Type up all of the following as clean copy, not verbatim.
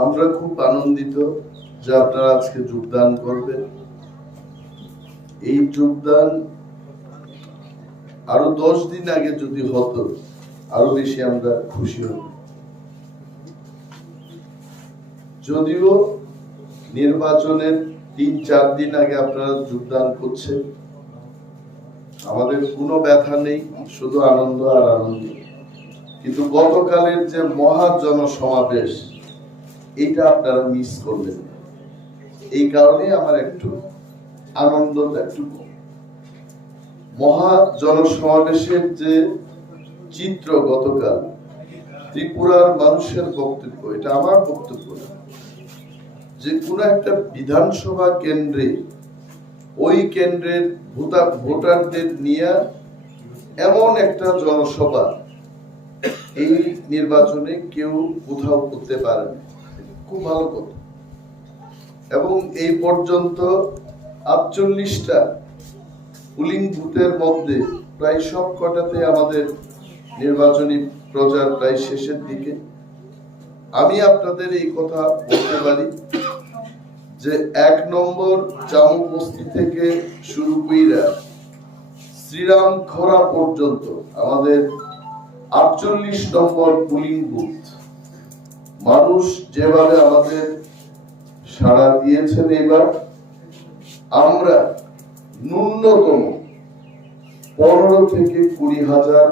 আমরা খুব আনন্দিত যে আপনারা আজকে যোগদান করবেন। এই যোগদান আরো 10 দিন আগে যদি হতো আরো বেশি আমরা খুশি হব। যদিও নির্বাচনের 3-4 দিন আগে আপনারা যোগদান করছেন, আমাদের কোনো ব্যথা নেই, শুধু আনন্দ আর আনন্দ। কিন্তু গতকালের যে মহা জনসমাবেশ, এটা আপনারা মিস করবেন। এই কারণে আমার একটু আনন্দটা একটু কম। মহা জনসমাবেশের যে চিত্র গতকাল, ত্রিপুরার মানুষের বক্তব্য, এটা আমার বক্তব্য না, যে কোন একটা বিধানসভা কেন্দ্রে ওই কেন্দ্রের ভোটারদের নিয়ে এমন একটা জনসভা এই নির্বাচনে কেউ কোথাও করতে পারে না। খুব ভালো কথা। এবং এই পর্যন্ত 48টা পুলিং বুথের মধ্যে প্রায় সব কটাতে আমাদের নির্বাচনী প্রচার প্রায় শেষের দিকে। আমি আপনাদের এই কথা বলতে পারি যে 1 নম্বর জামু বস্তি থেকে শুরু কইরা শ্রীরাম খরা পর্যন্ত আমাদের 48 নম্বর পুলিং বুথ মানুষ যেভাবে আমাদের সাড়া দিয়েছেন, এবার আমরা ন্যূনতম 15 থেকে 20,000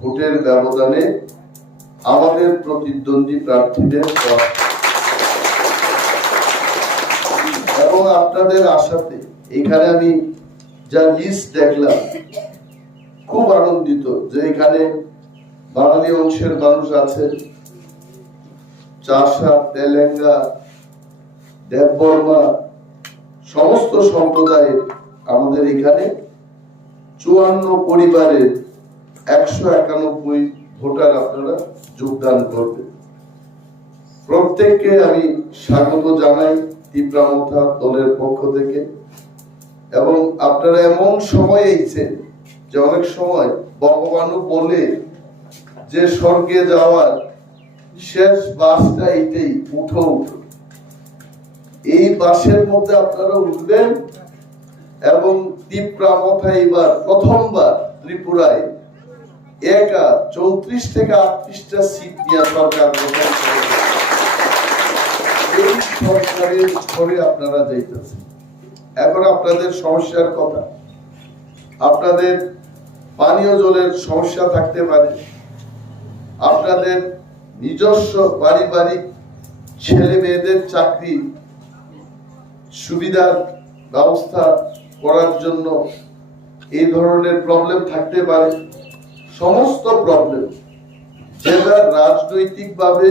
ভোটের ব্যবধানে আমাদের প্রতিদ্বন্দ্বী প্রার্থীদের এবং আপনাদের আশাতে এখানে আমি যা লিস্ট দেখলাম, খুব আনন্দিত যে এখানে বাঙালি অংশের মানুষ আছে, চাষা, তেলেঙ্গা, দেববর্মা, সমস্ত সম্প্রদায়ের আমাদের এখানে 54 পরিবারের 191 ভোটার আপনারা যোগদান করবেন। প্রত্যেককে আমি স্বাগত জানাই তীব্রামথা দলের পক্ষ থেকে। এবং আপনারা এমন সময় এইছেন যে অনেক সময় ভগবানও বলে যে স্বর্গে যাওয়ার শেষ বাসটা এইটাই, উঠো উঠো। এই বাসের মধ্যে আপনারা উঠবেন এবং তীব্রামথা এবার প্রথমবার ত্রিপুরায় একা 34 থেকে 38টা সিট নিয়ে সরকার গঠন করে। এই সরকারের ঘরে আপনারা যাইতেছেন। এখন আপনাদের সমস্যার কথা, আপনাদের পানীয় জলের সমস্যা থাকতে পারে, আপনাদের নিজস্ব পারিবারিক ছেলে মেয়েদের চাকরি সুবিধার ব্যবস্থা করার জন্য এই ধরনের প্রবলেম থাকতে পারে। সমস্ত প্রবলেম যেটা রাজনৈতিকভাবে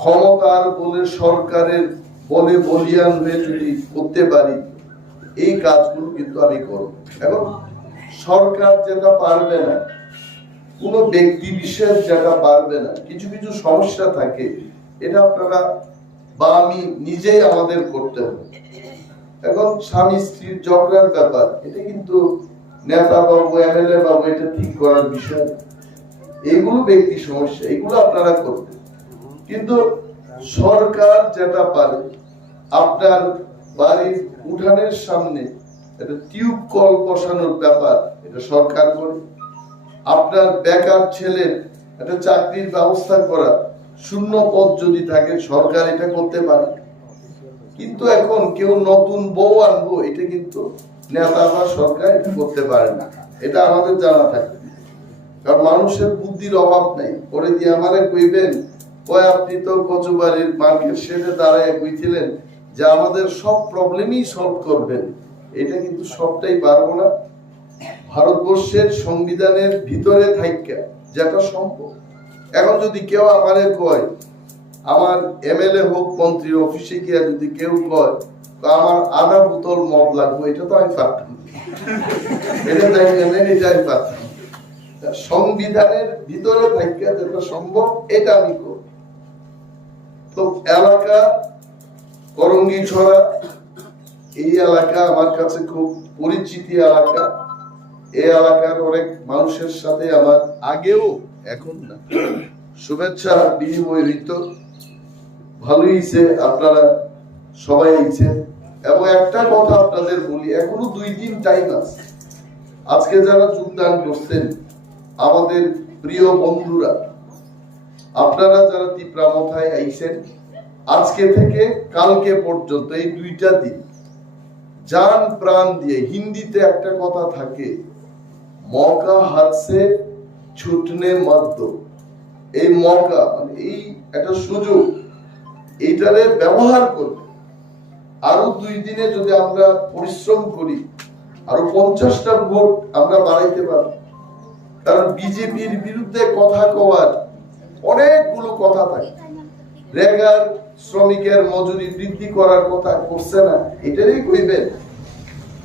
ক্ষমতার বলে সরকারের বলে বলিয়ান হয়ে যদি করতে পারি, এই কাজগুলো কিন্তু আমি করব। এখন সরকার যেটা পারবে না, কোন ব্যক্তি বিশেষ যেটা পারবে না, কিছু কিছু সমস্যা থাকে, এটা আপনারা বা আমি নিজেই আমাদের করতে হবে। এখন স্বামী স্ত্রীর ঝগড়ার ব্যাপার, এটা কিন্তু নেতা বাবু, এমএলএ বাবু এটা ঠিক করার বিষয়। এইগুলো ব্যক্তি সমস্যা, এগুলো আপনারা করবেন। কিন্তু সরকার যেটা পারে, আপনার বাড়ির উঠানের সামনে একটা টিউব কল বসানোর ব্যাপার, এটা সরকার করে। আপনার বেকার ছেলের একটা চাকরির ব্যবস্থা করা, শূন্য পদ যদি থাকে, সরকার এটা করতে পারে। কিন্তু এখন কেউ নতুন বউ আনবো, এটা কিন্তু নেতা বা সরকার এটা করতে পারে না, এটা আমাদের জানা থাকে। কারণ মানুষের বুদ্ধির অভাব নেই। পরে দিয়ে আমারে কইবেন, কয় আপনি তো কচুবাড়ির মার্কেট শেডে দাঁড়ায় কইছিলেন যে আমাদের সব প্রবলেমই সলভ করবেন। এটা কিন্তু সবটাই পারবো না। ভারতবর্ষের সংবিধানের ভিতরে থাইকা যেটা সম্ভব। এখন যদি কেউ আমারে কয়, আমার এমএলএ হোক মন্ত্রীর অফিসে গিয়া যদি কেউ কয় আমার আধা বোতল মদ লাগবে, এটা তো আমি পারতাম, এটা আমি পারতাম। সংবিধানের ভিতরে থাইকা যেটা সম্ভব এটা আমি করব। তো এলাকা করঙ্গি ছড়া, এই এলাকা আমার কাছে খুব পরিচিতি এলাকা। এই এলাকার অনেক মানুষের সাথে আমার আগেও, এখন না, শুভেচ্ছা বিনিময় হইত। ভালোই হয়েছে আপনারা সবাই আইছেন। এবং একটা কথা আপনাদের বলি, এখনো 2 দিন টাইম আছে। আজকে যারা যোগদান করছেন আমাদের প্রিয় বন্ধুরা, আপনারা যারা তিপ্রামথায় আইছেন, আজকে থেকে কালকে পর্যন্ত এই 2টা দিন জান প্রাণ দিয়ে, হিন্দিতে একটা কথা থাকে, মৌকা হাত সে ছুটনে মত দো। এই মৌকা মানে এই একটা সুযোগ, এইটারে ব্যবহার করবে। আরো 2 দিনে যদি আমরা পরিশ্রম করি, আরো 50টা ভোট আমরা বাড়াইতে পারি। কারণ বিজেপির বিরুদ্ধে কথা কওয়ার অনেকগুলো কথা থাকে। রেগার শ্রমিকের মজুরি বৃদ্ধি করার কথা করছে না, এটারই কইবেন।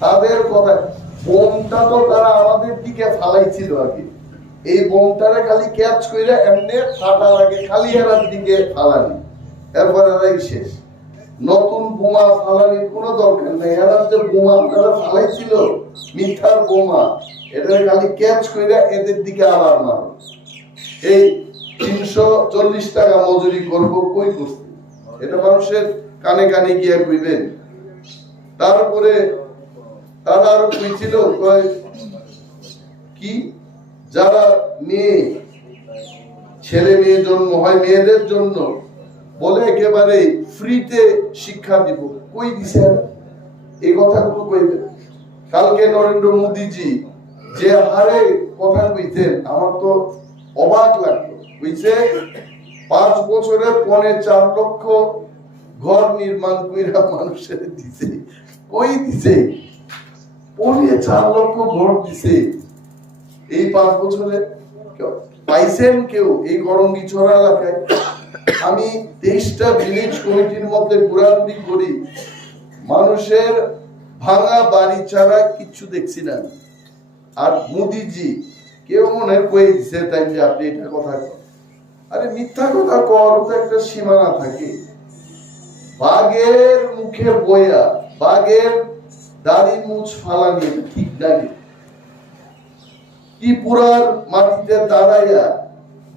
তাদের কথা, বোমটা তো তারা আমাদের দিকে ফালাইছিল আগে, এই বোমটারে খালি ক্যাচ কইরা এমনি ফাটার আগে খালি এরার দিকে ফালানি, এরপর এরাই শেষ। নতুন বোমা ফালানির কোনো দরকার নেই। এরা যে বোমা তারা ফালাইছিল, মিথ্যার বোমা, এটা খালি ক্যাচ কইরা এদের দিকে আবার মারো। এই 340 টাকা মজুরি করব কই করছে, এটা মানুষের কানে কানে গিয়ে কইবেন। তারপরে তারা আরো কইছিল কি, যারা মেয়ে ছেলে মেয়ে জন্ম হয়, মেয়েদের জন্য বলে একেবারে ফ্রিতে শিক্ষা দিব, কই দিছে এই কথাগুলো কইবেন। কালকে নরেন্দ্র মোদীজি যে হারে কথা কইতেন, আমার তো অবাক লাগলো। কইছে 5 বছরে 4.5 লক্ষ ঘর নির্মাণ কইরা মানুষের দিছে। কই দিছে? 4.5 লক্ষ ঘর দিছে এই 5 বছরে। পাইছেন কেউ এই গরঙ্গিছড়া এলাকায়? আমি 23টা ভিলেজ কমিটির মধ্যে ঘোরাঘুরি করি, মানুষের ভাঙা বাড়ি ছাড়া কিছু দেখছি না। আর মোদিজি কেউ মনে কয়ে দিছে তাই যে আপনি এটা কথা কর। আরে মিথ্যা কথা কর তো একটা সীমানা থাকে। বাঘের মুখে বয়া, বাঘের দাড়ি মুছ ফালানি ঠিক লাগে। ত্রিপুরার মাটিতে দাঁড়াইয়া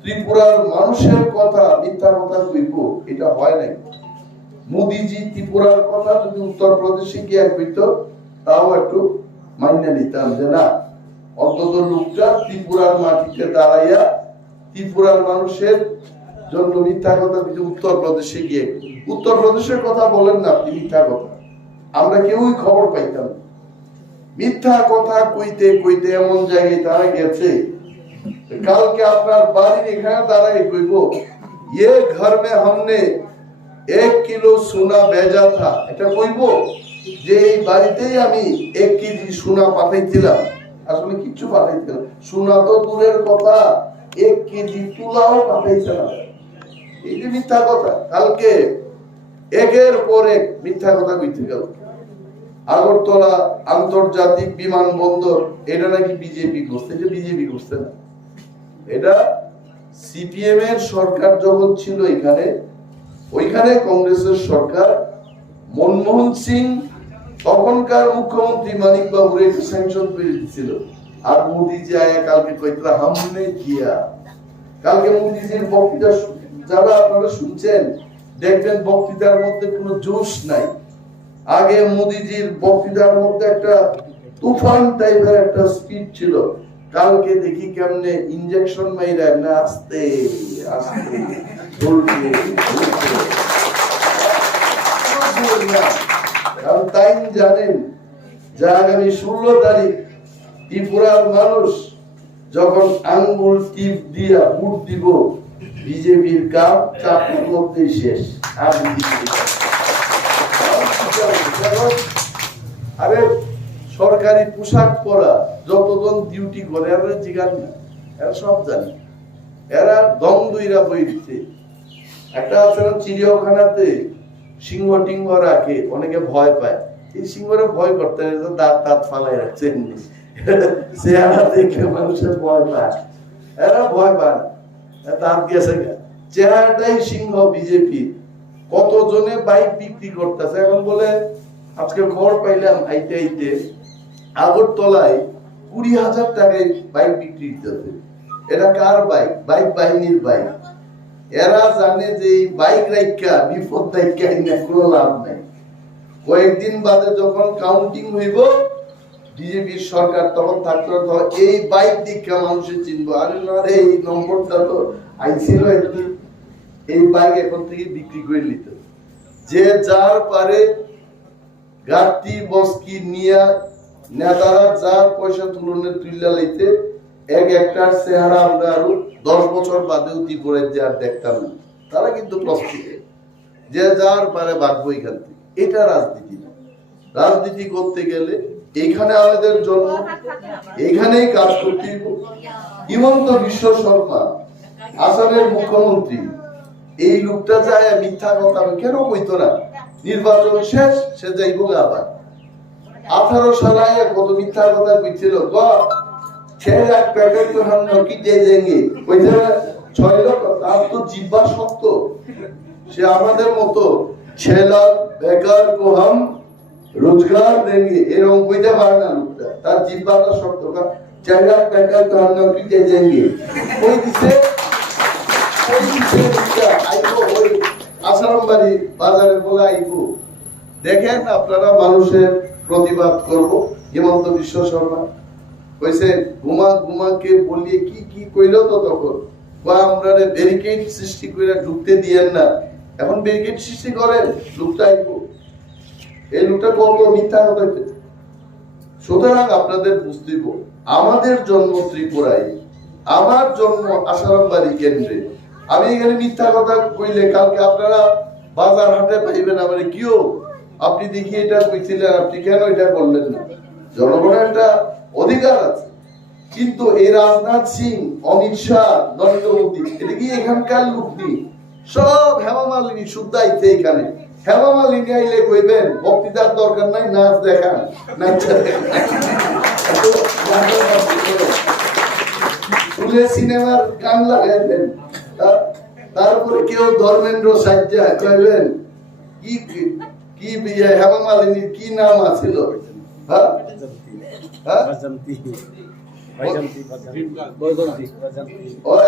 ত্রিপুরার মানুষের কথা মিথ্যা কথা কইব, এটা হয় নাই। মোদিজি ত্রিপুরার কথা যদি উত্তরপ্রদেশে গিয়ে কইতো, তাও একটু মাইনে নিতাম যে না, অন্তত লোকটা ত্রিপুরার মাটিতে দাঁড়াইয়া ত্রিপুরার মানুষের জন্য মিথ্যা কথা কিন্তু উত্তরপ্রদেশে গিয়ে। উত্তরপ্রদেশের কথা বলেন না আপনি, মিথ্যা কথা আমরা কেউই খবর পাইতাম। মিথ্যা কথা কইতে কইতে এমন জায়গায় তারা গেছে, কালকে আপনার বাড়ির এখানে দাঁড়াই কইব, ये घर में हमने 1 किलो सोना भेजा था। এটা কইব যে এই বাড়িতেই আমি 1 কেজি সোনা পাঠাইছিলাম। আসলে কিছু পাঠাইছিলাম, সোনা তো দূরের কথা, 1 কেজি তুলাও পাঠাইছিলাম। এই যে মিথ্যা কথা, কালকে একের পর এক মিথ্যা কথা কইতে গেল। আগরতলা আন্তর্জাতিক বিমানবন্দর, এটা নাকি বিজেপি করছে। এটা বিজেপি করছে না, এটা সিপিএম এর সরকার যখন ছিল এখানে, ওইখানে কংগ্রেসের সরকার, মনমোহন সিং তখনকার মুখ্যমন্ত্রী মানিক বাবুর এটা স্যাংশন করে দিয়েছিল। আর মোদিজি আয়া কালকে কইতরা হামনে কিয়া। কালকে মোদিজির বক্তৃতা যারা আপনারা শুনছেন, দেখবেন বক্তৃতার মধ্যে কোনো জোশ নাই। আগে মোদিজির বক্তৃতার মধ্যে একটা তুফান টাইপের একটা স্পিড ছিল। কালকে দেখি কেমনে ইনজেকশন মাইরা না আস্তে আস্তে তাই জানেন যে আগামী 16 তারিখ ত্রিপুরার মানুষ যখন আঙ্গুল টিপ দিয়া ভোট দিব, বিজেপির কাম চাপের মধ্যেই শেষ। আরে সরকারি পোশাক পরা যতজন ডিউটি করে এরা জিগান না, এরা সব জানে। এরা দম দইরা বই দিচ্ছে। একটা আছে না চিড়িয়াখানাতে সিংহ টিংহ রাখে, অনেকে ভয় পায়। এই সিংহরে ভয় করতে দাঁত দাঁত ফালাই রাখছেন, চেহারা দেখে মানুষের ভয় পায়। এরা ভয় পায়, দাঁত গেছে, চেহারাটাই সিংহ বিজেপি। কতজনে বাইক বিক্রি করতেছে। এখন বলে আজকে খবর পাইলাম আইতে আইতে আগরতলায় 20,000 টাকায় বাইক বিক্রি করতেছে। এটা কার বাইক? বাইক বাহিনীর বাইক। এরা জানে যে এই বাইক রাইকা বিপদ রাইকা কোনো লাভ নাই। কয়েকদিন বাদে যখন কাউন্টিং হইব বিজেপির সরকার তখন থাকতো, এই বাইক দীক্ষা মানুষের চিনবো, আরে না রে এই নম্বরটা তো আইছিল একদিন, এই বাইক এখন থেকে বিক্রি করে নিত। যে যার পারে গাড়ি বস্কি নিয়া নেতারা যার পয়সা তুলনে তুইলা লাইতে এক একটার চেহারা আমরা আরো 10 বছর বাদেও ত্রিপুরায় যে আর দেখতাম না। তারা কিন্তু প্রস্তুত, যে যার পারে বাঁচবো এখান থেকে। এটা রাজনীতি না। রাজনীতি করতে গেলে এখানে আমাদের জন্য এখানেই কাজ করতে হইব। হিমন্ত বিশ্ব শর্মা আসামের মুখ্যমন্ত্রী, এই লোকটা যায় মিথ্যা কথা কেন কইতো না? নির্বাচন শেষ, সে যাইব আবার 18 সালে কত মিথ্যা কথা কইছিল, প্যাকেট তো হাম নকি দিয়ে যাएंगे কইছে 6 লক্ষ। তার তো জিহ্বা শক্ত, সে আমাদের মতো 6 লাখ বেকার কো হাম রোজগার দেंगे এরকম কইতে পারে না লোকটা। তার জিহ্বাটা শক্ত, 4 লাখ বেকার কো হাম নকি দিয়ে যাएंगे কই দিছে। আইবো ওই আসারামবাড়ি বাজারে বলে আইবো। দেখেন আপনারা মানুষের প্রতিবাদ করব। হিমন্ত বিশ্ব শর্মা কইছে ঘুমাকে বলিয়ে কি কি কইলো তো তখন আমরা ব্যারিকেড সৃষ্টি করে ঢুকতে দিয়েন না। এখন ব্যারিকেড সৃষ্টি করেন, লোকটা আইবো। এই লোকটা কত মিথ্যা কথা। সুতরাং আপনাদের বুঝতে হইব আমাদের জন্ম ত্রিপুরায়, আমার জন্ম আসারামবাড়ি কেন্দ্রে। আমি এখানে মিথ্যা কথা কইলে কালকে আপনারা বাজার হাটে পাইবেন আমার কিও আপনি দেখি এটা কইছিলেন, আপনি কেন এটা করলেন না? জনগণের একটা অধিকার আছে। কিন্তু এই রাজনাথ সিং, অমিত শাহ, নরেন্দ্র মোদী এটা কি এখানকার লোক নেই? সব হেমা মালিনী শুদ্ধ আইছে এখানে। হেমা মালিনী আইলে কইবেন বক্তৃতার দরকার নাই, নাচ দেখান, নাচা দেখান, সিনেমার গান লাগাইবেন। তারপরে কেউ ধর্মেন্দ্র সাজ্জা কইবেন কি কি হেমা মালিনীর কি নাম আছিল?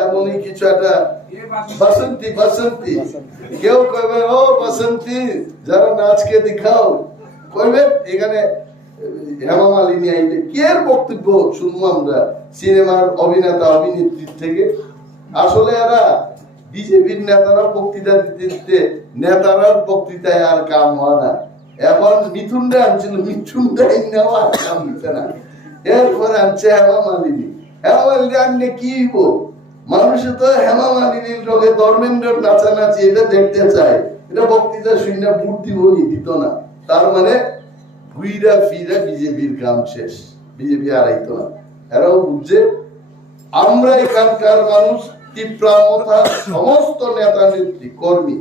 এমনই কিছু একটা বসন্তী বসন্তী, কেউ কইবে ও বসন্তী যারা নাচকে দেখাও, কইবেন এখানে হেমা মালিনী আইলে কি এর বক্তব্য শুনবো আমরা সিনেমার অভিনেতা অভিনেত্রীর থেকে? আসলে এরা বিজেপির নেতারা বক্তৃতা দিতে দিতে নেতারার বক্তৃতায় আর কাম হয় না। এখন মিথুনটা আনছিল, মিথুনটা নেওয়া কাম দিতে না। এরপরে আনছে হেমা মালিনী। হেমা মালিনী আনলে কি হইব? মানুষে তো হেমা মালিনীর লোকে ধর্মেন্দ্রের নাচানাচি এটা দেখতে চায়। এটা বক্তৃতা শুনে ভোট দিব দিত না। তার মানে ঘুইরা ফিরা বিজেপির কাম শেষ, বিজেপি আর আইতো না। এরাও বুঝছে আমরা এখানকার মানুষ তীব্রামথা সমস্ত নেতা নেত্রী কর্মী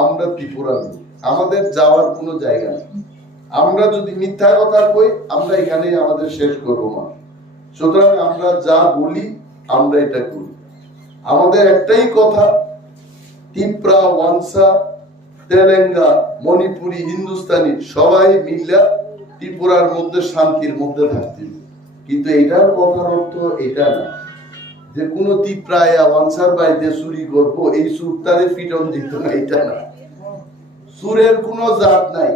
আমরা ত্রিপুরা নেই, আমাদের যাওয়ার কোনো জায়গা নেই। আমরা যদি মিথ্যা কথা কই আমরা এখানে আমাদের শেষ করবো না। সুতরাং আমরা যা বলি আমরা এটা করি। আমাদের একটাই কথা, ত্রিপুরা, ওয়াংসা, তেলেঙ্গা, মণিপুরি, হিন্দুস্তানি সবাই মিলে ত্রিপুরার মধ্যে শান্তির মধ্যে থাকতে। কিন্তু এটার কথার অর্থ এটা না যে কোন ত্রিপ্রায় ওয়াংসার বাড়িতে চুরি করবো, এই সুরটারে পিটন দিত না, এটা না। সুরের কোনো জাত নাই,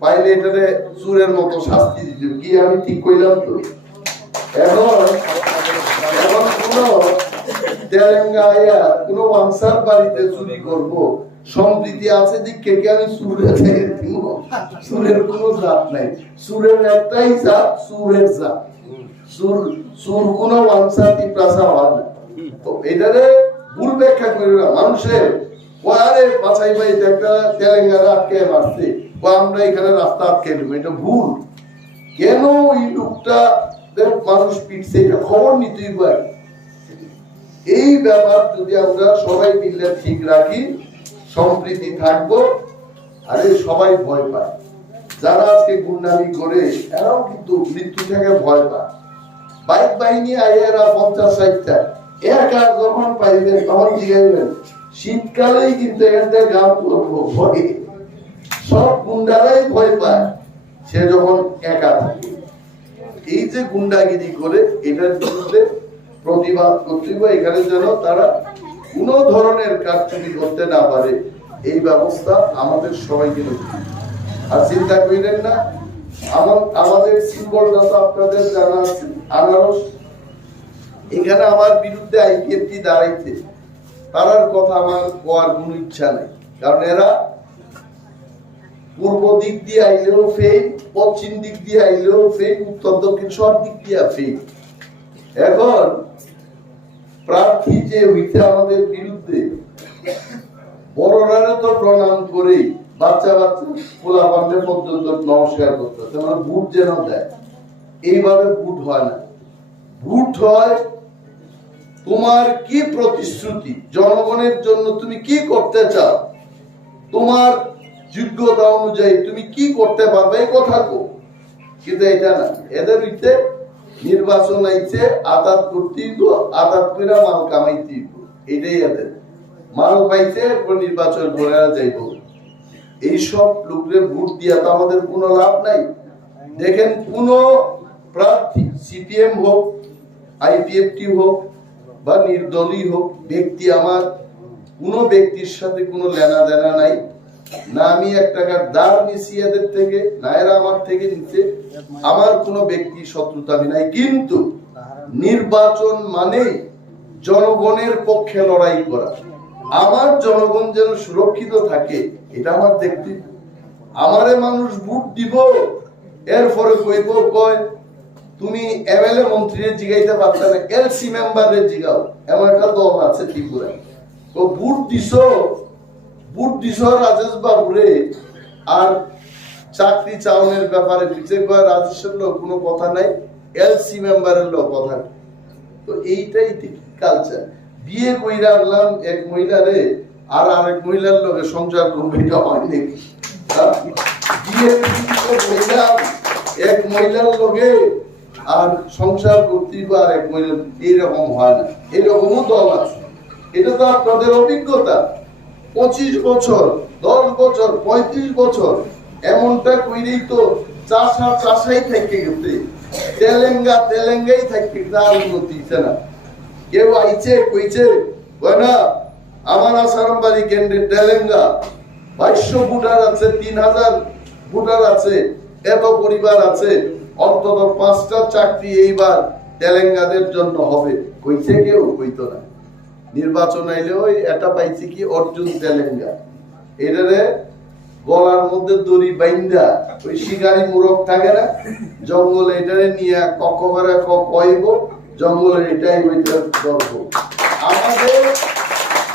পাইলে এটারে সুরের মতো শাস্তি দিতে। কি আমি ঠিক কইলাম তো? এখন কোন তেলেঙ্গা আয়া কোন ওয়াংসার বাড়িতে চুরি করবো, সম্প্রীতি আছে দিকে কি আমি সুরে দিব? সুরের কোনো জাত নাই, সুরের একটাই জাত, সুরের জাত। সুর কোন ওয়াংসা তিপ্রাসা হয় না। তো এটারে ভুল ব্যাখ্যা করি না মানুষের। আরে বাছাই ভাই একটা তেলেঙ্গানা আটকে মারছে, আমরা এখানে রাস্তা আটকে দেবো, এটা ভুল। কেন ওই লোকটা মানুষ পিটছে এটা খবর নিতেই পারে। এই ব্যাপার যদি আমরা সবাই মিলে ঠিক রাখি, সম্প্রীতি থাকবো। আরে সবাই ভয় পায়, যারা আজকে গুন্ডামি করে এরাও কিন্তু মৃত্যু থেকে ভয় পায়। বাইক বাহিনী আইয়েরা 50-60টা একা যখন পাইবেন তখন জিগাইবেন, শীতকালেই কিন্তু এখানে গান করবো ভয়ে। সব গুন্ডারাই ভয় পায় সে যখন একা থাকে। এই যে গুন্ডাগিরি করে এটার বিরুদ্ধে প্রতিবাদ করতে হবে। এখানে যেন তারা কোনো ধরনের কারচুপি করতে না পারে এই ব্যবস্থা আমাদের সবাইকে নিতে হবে। আর চিন্তা করিলেন না, আমাদের সিম্বলটা তো আপনাদের জানা আছে, আনারস। এখানে আমার বিরুদ্ধে আইপিএফটি দাঁড়াইছে, তার কথা আমার কোয়ার কোনো ইচ্ছা নাই, কারণ এরা পূর্ব দিক দিয়ে আইলেও ফেক, পশ্চিম দিক দিয়ে আইলেও ফেক, উত্তর দক্ষিণ সব দিক দিয়ে ফেক। এখন প্রার্থী যে হইতে আমাদের বিরুদ্ধে, বড়রা তো প্রণাম করে বাচ্চা বাচ্চা পোলা পান্ডে পর্যন্ত নমস্কার করতে, মানে ভোট যেন দেয়। এইভাবে ভোট হয় না। ভোট হয় তোমার কি প্রতিশ্রুতি, জনগণের জন্য তুমি কি করতে চাও, তোমার যোগ্যতা অনুযায়ী তুমি কি করতে পারবে এই কথা কো। কিন্তু এটা না, এদের হইতে নির্বাচন আইছে আদাত করতে, আদাত করে মাল কামাইতে, এটাই এদের মাল পাইছে, নির্বাচন করে যাইব। এইসব লোকের ভোট দিয়া তো আমাদের কোনো লাভ নাই। দেখেন, কোন প্রার্থী সিপিএম হোক, আইপিএফটি হোক বা নির্দলীয় হোক, ব্যক্তি, আমার কোন ব্যক্তির সাথে কোনো লেনা দেনা নাই, না আমি 1 টাকার দাম নিছি এদের থেকে, না এরা আমার থেকে নিচ্ছে, আমার কোনো ব্যক্তি শত্রুতা নাই। কিন্তু নির্বাচন মানে জনগণের পক্ষে লড়াই করা, আমার জনগণ যেন সুরক্ষিত থাকে, এটা আমার দেখতে। আমারে মানুষ ভোট দিব, এরপরে কইব কয় তুমি এমএলএ মন্ত্রীর জিগাইতে পারতা না, এলসি মেম্বারের জিগাও। এমন একটা দল আছে ত্রিপুরায়, তো ভোট দিছ রাজেশ বাবুরে, আর চাকরি চাওনের ব্যাপারে পিছিয়ে কয় রাজেশের লোক কোনো কথা নাই, এলসি মেম্বারের লোক কথা। তো এইটাই কালচার। বিয়ে কইরা আনলাম এক মহিলারে, আর আরেক মহিলার লোকে সংসার করবো, এটা হয় নাকি? বিয়ে কইলাম এক মহিলার লোকে, আর সংসার করতে আর এক মহিলা, এইরকম হয় না। এরকমও দল আছে। এটা তো আপনাদের অভিজ্ঞতা। 25 বছর, 10 বছর, 35 বছর এমনটা কইরেই তো চাষাই থেকে গেছে, তেলেঙ্গাই থেকে তার উন্নতি না। কেউ আইছে কইছে না আমার আসারামবাড়ি কেন্দ্রে তেলেঙ্গা 2200 ভোটার আছে, 3000 ভোটার আছে, এত পরিবার আছে, অন্তত 5টা চাকরি এইবার তেলেঙ্গাদের জন্য হবে। কইছে কেউ? কইতো না। নির্বাচন আইলে ওই এটা পাইছে কি অর্জুন তেলেঙ্গা, এটারে গলার মধ্যে দড়ি বাইন্দা, ওই শিকারি মুরগ থাকে না জঙ্গলে, এটারে নিয়ে ককবারে কইব জঙ্গলের, এটাই হইতে গর্ব। আমাদের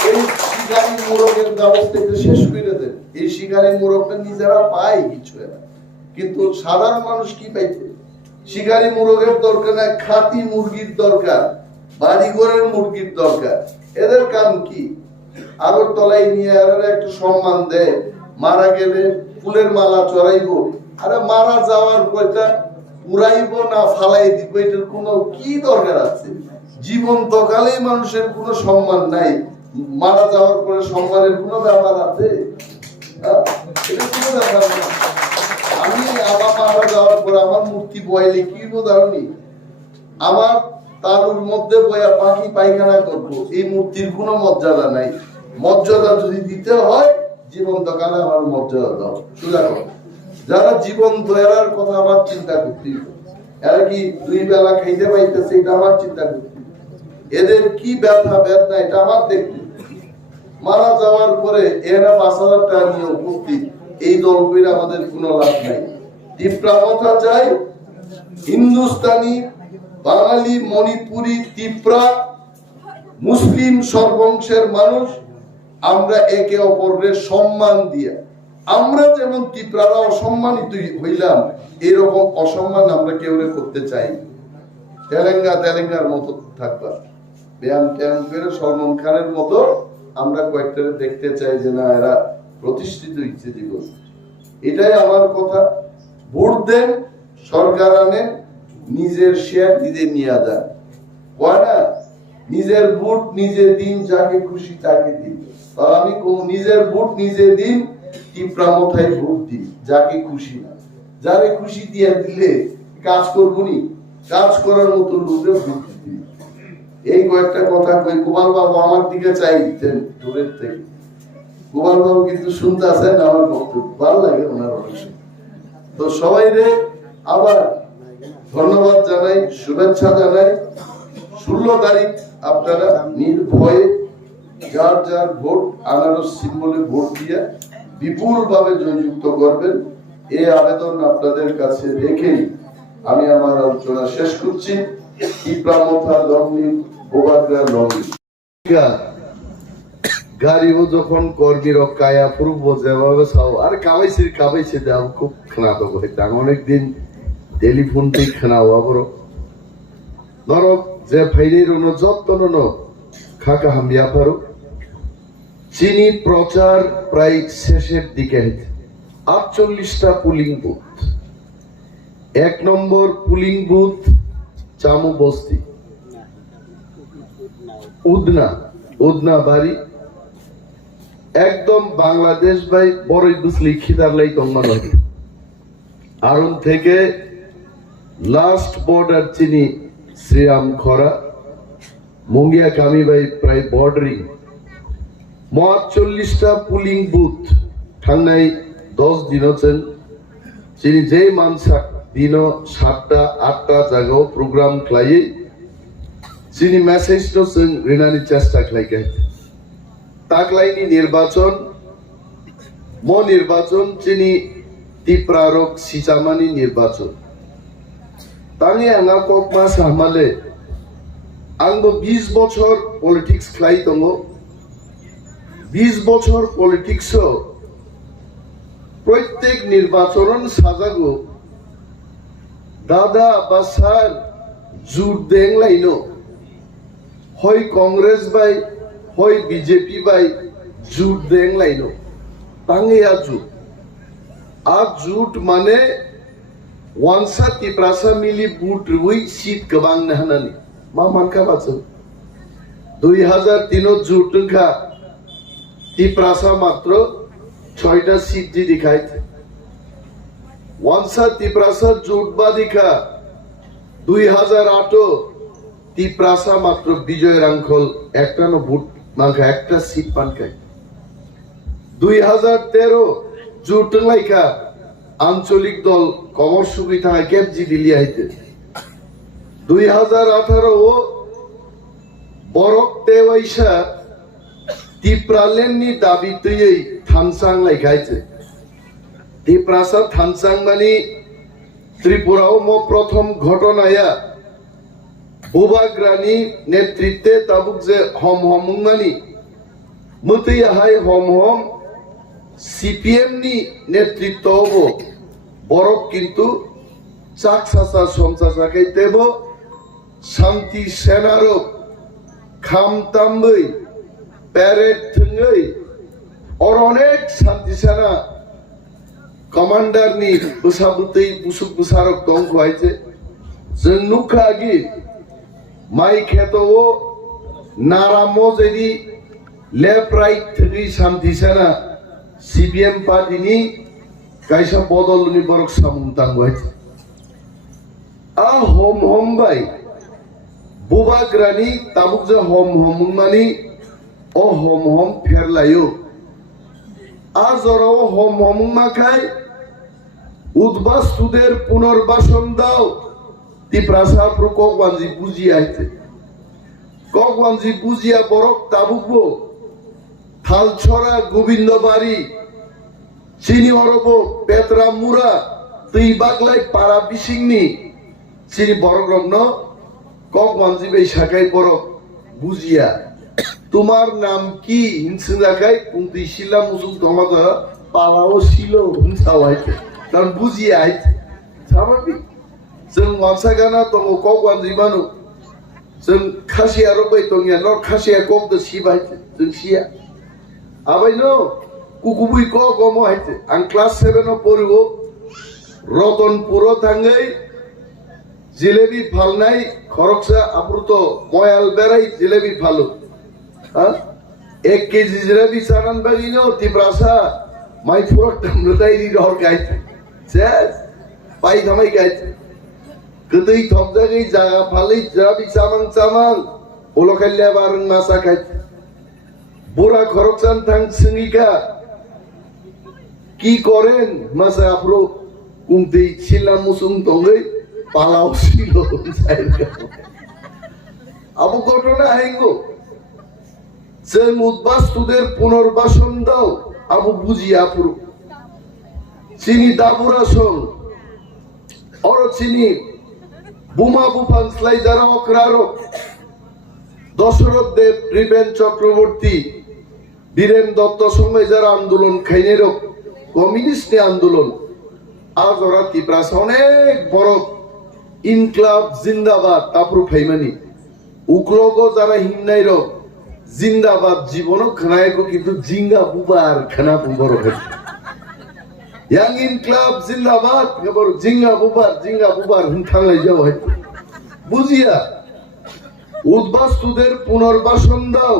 এই শিকারি মুরগের ব্যবস্থা একটু শেষ করে দেন। এই শিকারি মুরগটা নিজেরা পায় কিছু না, কিন্তু সাধারণ মানুষ কি পাইছে? শিকারি মুরগের দরকার না, খাঁটি মুরগির দরকার, বাড়িঘরের মুরগির দরকার। এদের কাম কি? আগরতলায় নিয়ে একটু সম্মান দেয়, মারা গেলে ফুলের মালা চড়াইবো, আরে মারা যাওয়ার পয়টা উড়াইবো না ফালাই দিব, এটার কোনো কি দরকার আছে? জীবন্ত কালেই মানুষের কোনো সম্মান নাই, মারা যাওয়ার পরে সম্মানের কোনো ব্যাপার আছে? এটা কোনো ব্যাপার না। আমি আমার মারা যাওয়ার পরে আমার মূর্তি বয়ালে কি বোধারণী, আমার তারুর মধ্যে বয়া পাখি পায়খানা করবো, এই মূর্তির কোনো মর্যাদা নাই। মর্যাদা যদি দিতে হয় জীবন্ত কালে আমার মর্যাদা দাও, সোজা করো। যারা জীবন্ত এরার কথা আমার চিন্তা করতে, এরা কি 2 বেলা খাইতে পাইতেছে এটা আমার চিন্তা করতে, এদের কি ব্যথা বেদনা এটা আমার দেখতে। মারা যাওয়ার পরে এরা 5,000 টাকা নিয়ে উপস্থিত, এই দলগুলির আমাদের কোনো লাভ নাই। তীব্রতা চাই, হিন্দুস্তানি, বাঙালি, মণিপুরি, তিপ্রা, মুসলিম সর্বংশের মানুষ, আমরা একে অপরের সম্মান দিয়া, আমরা যেমন তিপ্রারা অসম্মানিত হইলাম, এরকম অসম্মান আমরা কেউ করতে চাই। তেলেঙ্গার মতো থাকবা, ব্যায়াম ট্যায়াম করে সলমন খানের মতো আমরা কয়েকটা দেখতে চাই যে না এরা প্রতিষ্ঠিত হচ্ছে জীবন। এটাই আমার কথা। ভোট দেন, সরকার আনেন, নিজের শেয়ার নিজে নিয়ে যান। কয় না নিজের ভোট নিজে দিন, যাকে খুশি তাকে দিন। আমি নিজের ভোট নিজে দিন, তীব্রামথায় ভোট দিন, যাকে খুশি না। যারে খুশি দিয়ে দিলে কাজ করবো নি, কাজ করার মতো লোকের ভোট দিন। এই কয়েকটা কথা কই। কুমার বাবু আমার দিকে চাইছেন দূরের থেকে। কুমার বাবু কিন্তু শুনতে আসেন আমার বক্তব্য, ভালো লাগে ওনার অনেক। তো সবাই রে আবার ধন্যবাদ জানাই, শুভেচ্ছা জানাই। 16 তারিখ আপনারা নির্ভয়ে যার যার ভোট আনারস সিম্বলে ভোট দিয়ে বিপুল ভাবে জয়যুক্ত করবেন, এই আবেদন আপনাদের কাছে রেখেই আমি আমার আলোচনা শেষ করছি। টিপ্রামথা লগ্নি বোবাগ্রা লগ্নি গাড়িও যখন কর্মীর কায়া পূর্ব যেভাবে চাও আর কাবাইছে দাও খুব খানাতো হইতে অনেকদিন টেলিফোন ঠিক খানাও আবার নরক যে ফাইলের যত্ন ন খাকা হামিয়া পারো। চিনি প্রচার প্রায় শেষের দিকে 48টা পুলিং বুথ। 1 নম্বর পুলিং বুথ চামু বস্তি উদনা বাড়ি একদম বাংলাদেশ ভাই বড়ই বুঝলি খিদার লাই কম্মান আরুন থেকে লাস্ট বর্ডার চিনি শ্রীরাম খরা মুঙ্গিয়া কামি ভাই প্রায় বর্ডারিং 48টা পুলিং বুথ ঠান্ডাই 10 দিন হচ্ছেন চিনি যেই মানসা দিন 7টা 8টা জায়গাও প্রোগ্রাম খাই চিনি মেসেজ তো রিনানি চেষ্টা খাই তাকলাইনি নির্বাচন নির্বাচন চিনি টিপ্রারক সিচামানি নির্বাচন তাঙে আঙা কক মাস হামালে আংবো 20 বছর পলিটিক্স খাই দङ 20 বছর পলিটিক্স প্রত্যেক নির্বাচন সাজাগো দাদা বা স্যার জুট দেংলাইনো হয় কংগ্রেস বাই হয় বিজেপি বাই জুট দেংলাইনো তাঙে জুট মানে ওয়ানসা টিপ্রাসা মিলি বুট রুই সিট গবাং নাহানানি मा मानका बाचो 2003 জুট वंखा টিপ্রাসা মাত্র 6টা সিট জি দিখাইছে ওয়ানসা টিপ্রাসা জুট বা দিখা 2008 টিপ্রাসা মাত্র বিজয় রাংখল একটা ন ভোট মানকা একটা সিট পানকাই 2013 জুট লাইকা আঞ্চলিক দল কমর সুবিধা ক্যাপ জি দিলি আইতে 2018 বরক তেওয়াইসা টিপ্রালেননি দাবিতেই থানসাং লাইখাইছে টিপ্রাসা থানসাং মানে ত্রিপুরাও প্রথম ঘটনায়া বুবাগ্রানি নেতৃত্বে তাবুক যে হম মানি মতই হাই হম সিপিএম নি নেতৃত্ব হবো বরক কিন্তু চাকসাসা সঞ্চাসাকাই দেব শান্তি সেনারক খামতাম্বই প্যারেড থৈ और अनेक शांति सेना कमांडर नि बुसाबुतै बुसुक बुसारक दंखौ आइছে जों नुखागि माइ खेतो नारामो जेदि लेफ्ट राइट थै शांति सेना सीपीएम पार्टी नि काइसा बदलनि बरक सामुंतां आइছে आ हम बाय बुबाग्रानि ताबुक जे हम मानि ओ हम फेरलायो आजराव हम माखाय उद्बास्तुদের পুনর্বাসন দাও টিপ্রাসা প্রকোপবাঞ্জি বুঝিয়াইতে ককবাঞ্জি বুঝিয়া বরক তাবুকবো থালছড়া গোবিন্দবাড়ি চিনি অরব পেতরা মুরা তুই বাগলাই পাড়া বিসিংনি চিনি বরগ্রগ্ন ককবাঞ্জি বে শাখাই বরক বুঝিয়া তোমার নাম কি হিংসাকাই পুন্তি শিলা মুসুক তোমাদা পালাও ছিল হিংসাওয়াইতে কারণ বুঝিয়ে আইতে স্বাভাবিক जों वानसागाना दङ ककवानजि बानु जों खासिया रबाय दंया न खासिया कक द सिबाय जों सिया आबायनो कुकुबुइ क गमो हाइते आं क्लास 7 आव पढियो रतनपुर थाङै जिलेबी फालनाय खरकसा आपुरत मयाल बेराय जिलेबी फालो 1 केजी जिलेबी सानान बागिनो टिप्रासा माइ फुरक दामरदायरि रहर गाइते सेस पाइ धामाय गाइते गदै थपजागै जागा फालै जिराबी चामां Olokalya bareng masa kai. Bura koroksan tang sengika. Ki koren masa apro kunti silam musung tongai palau silo saya. Abu ঘটনা আইগো যে মুদবাস্তুদের পুনর্বাসন দাও আবু বুঝিয়া পুরো চিনি দাবুরাসন অর চিনি বুমা বুফান স্লাইজারা অক্রারো দশরথ দেব রিবেন চক্রবর্তী বীরেন দত্ত সময় যারা আন্দোলন খাইনের কমিউনিস্ট আন্দোলন আজ ওরা তিপ্রাসা অনেক বড় ইনকলাব জিন্দাবাদ তারপর ফাইমানি উকলগ যারা হিমনাইর জিন্দাবাদ জীবন খানায়ক কিন্তু জিঙ্গা বুবার খানা বুবর ইয়াং ইনকলাব জিন্দাবাদ কেবল জিঙ্গা বুবার থাংলাই যাও হয়তো বুঝিয়া উদ্বাস্তুদের পুনর্বাসন দাও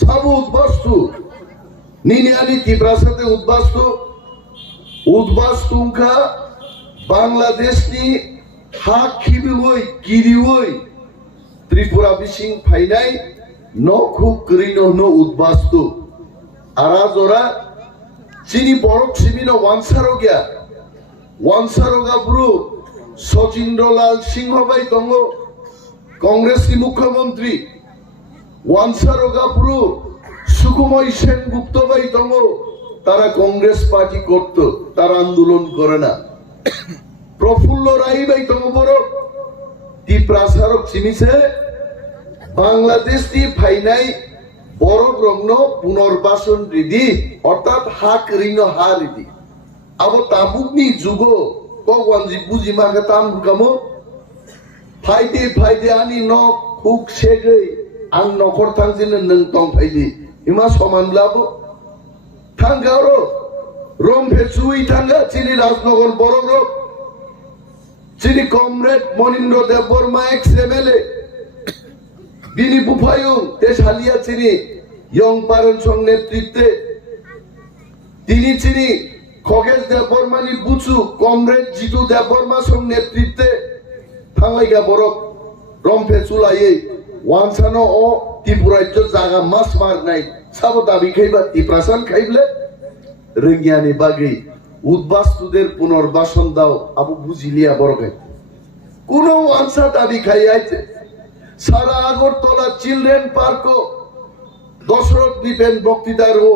সব উদ্বাস্তু নিনিয়ানি তিপ্রাসাতে উদ্বাস্তু Wngkha বাংলাদেশনি হাক খিবিওই কিরিওই ত্রিপুরা বিশিং ফাইনাই নখুক করিনো ন উদ্বাস্তু আরাজরা চিনি বড়ক সিমিনো ওয়ানসারোগা ব্রু সচিন্দ্রলাল সিংহ বাই তঙ্গ কংগ্রেসনি মুখ্যমন্ত্রী ওয়ানসারোগা ব্রু সুকুময় সেনগুপ্ত বাই তঙ্গ তারা কংগ্রেস পার্টি করত তারা আন্দোলন করে না প্রফুল্ল রাই বাই তঙ্গ বড় তিপ্রাসারক চিনিছে বাংলাদেশ দি ফাইনাই বড় গ্রগ্ন পুনর্বাসন রীতি অর্থাৎ হাক ঋণ হা রীতি আবো তাবুকনি যুগ কগওয়ানজি বুঝি মাকে তাম কামো ফাইদে আনি ন হুক সেগৈ আং নখর থাংজিনো নং তং ফাইদি ইমা সমানब्लाबो থাঙ্গারো রমফে চুই থাঙ্গা চিনি রাজনগর বড় গ্রুপ চিনি কমরেড মনীন্দ্র দেব বর্মা এক্স এমএলএ বিনি বুফায়ুং তেশালিয়া চিনি ইয়ং পারেন সং নেতৃত্বে তিনি চিনি খগেশ দেব বর্মানি বুচু কমরেড জিতু দেব বর্মা সং নেতৃত্বে থাংলাইগা বরক রমফে চুলাইয়ে ওয়ানসানো ও ত্রিপুরাজ্য জাগা মাস মার নাই সাবো দাবি খাইবা তিপ্রাসান খাইবলে রঙ্গিয়ানি বাগি উদ্বাস্তুদের পুনর্বাসন দাও আবু বুঝিলিয়া বড় কোন ওয়ানসা দাবি খাই আইছে সারা আগরতলা চিলড্রেন পার্ক দশরথ দ্বীপেন বক্তৃতার ও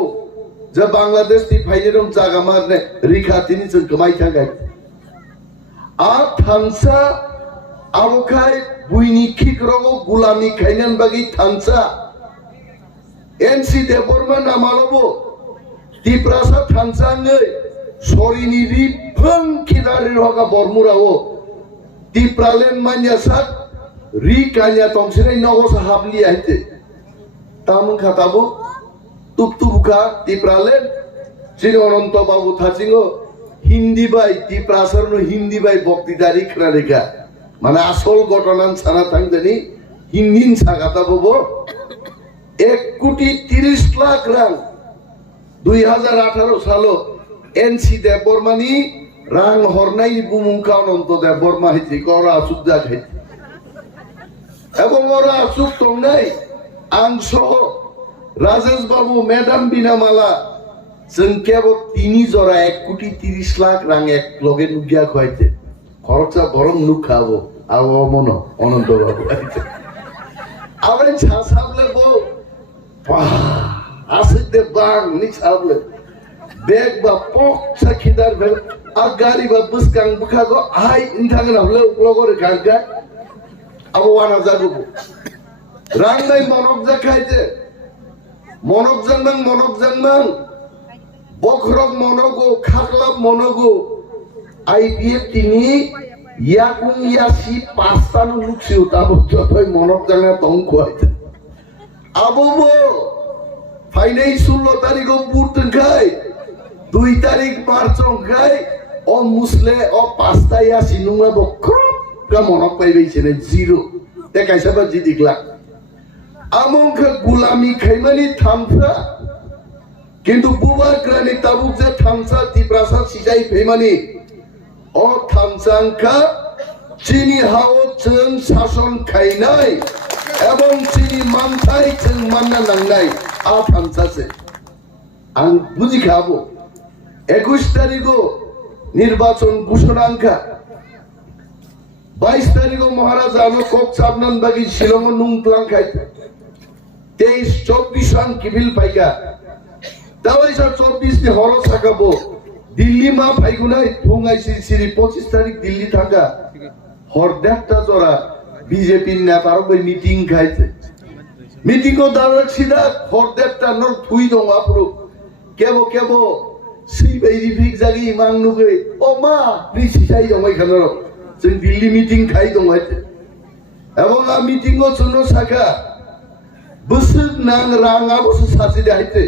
যে বাংলাদেশ তি ফাইনেরম জাগা মারনে রিখা তিনি जों কমাই থাকাই আর থানসা আবখাই বুইনি খিকরগো গুলামি খাইনান বাগি থানসা এনসি দেববর্মা নামালবো তিপ্রাসা থানসা নে সরিনি রিফং খিদারি হগা বর্মুরাও তিপ্রালেন মানয়াসাক রি কানিয়া তংসিনাই নগস হাবলি আইতে তামুন খাতাবো তুপতুবুকা তিপ্রালেন চিনি অনন্ত বাবু থাচিঙ্গো হিন্দি বাই তিপ্রাসার হিন্দি বাই বক্তৃতারি খেলারেখা মানে আসল ঘটনান সানা থাকতেনি হিন্দিন সাগাতা ববো 1,30,00,000 রাং 2018 সালো এনসি দেববর্মানি রাং হরনাই বুমুংখা অনন্ত দেববর্মা হিতি করা আসুদ্দা খাইতে এবং ওরা আসুক তংনাই আং সহ রাজেশ বাবু ম্যাডাম বিনামালা जों কেবল তিনি জরা 1,30,00,000 রাং এক লগে নুগিয়া খাইতে খরচা বরং নুক খাবো আর মন অনন্ত বাবু আবার ছাসাবলে বউ আসিতে বাং নি ছাবলে বেগ বা পক সাকিদার বেল আর গাড়ি বা বুসকাং বুখাগো আই ইনথাঙ্গন হলে লগরে গাগা আবো ওয়ানা জাগো রাং নাই মনক যা খাইতে মনক জানবাং বখরক মনগো খাকলাব মনগো আইপিএফ তিনি ইয়াকুং ইয়াসি পাঁচটানো লুকছিও তারপর যতই মনক জানা তং খুয়াইতে আবো ফাইনাই 16 তারিখ বুটন খাই 2 তারিখ মার্চ খাই ও মুসলে ও পাঁচটা ইয়াসি নুমা বখরক কা মনক পাইবেছে না জিরো তে কাইসাবা জিদিকলা আমংখা গুলামি খাইমানি থামফা কিন্তু বুবা গ্রানি তাবুক যে থামসা তিপ্রাসা সিজাই ফেমানি ও থামসাংখা চিনি হাও जों শাসন খাইনাই এবং চিনি মানতাই जों মাননা নাংনাই আ থানসাছে আং বুঝি খাবো 21 তারিখও নির্বাচন ঘোষণা Wngkha 22 তারিখও মহারাজা আনো কক চাবনান বাগি শিলং নুংক্লাং খাইতে 23 24 আন কিবিল পাইগা তাওয়াইসা 24 নি হরো সাকাবো দিল্লি মা ফাইগুনাই ফুঙ্গাইছি সিরি 25 তারিখ দিল্লি থাকা হর দেখটা জরা বিজেপি নেতার বই মিটিং খাইছে মিটিং ও দাঁড়া সিধা হর দেখটা নর থুই দং আপরো কেবো কেবো সেই বাইরি ফিক জাগি ইমাং নুগে ও মা রিসি চাই দং এখানে जों দিল্লি মিটিং খাই দং হইতে এবং আ মিটিং ও শুনো সাকা বসুক নাং রাঙা বসু সাসি দেখাইতে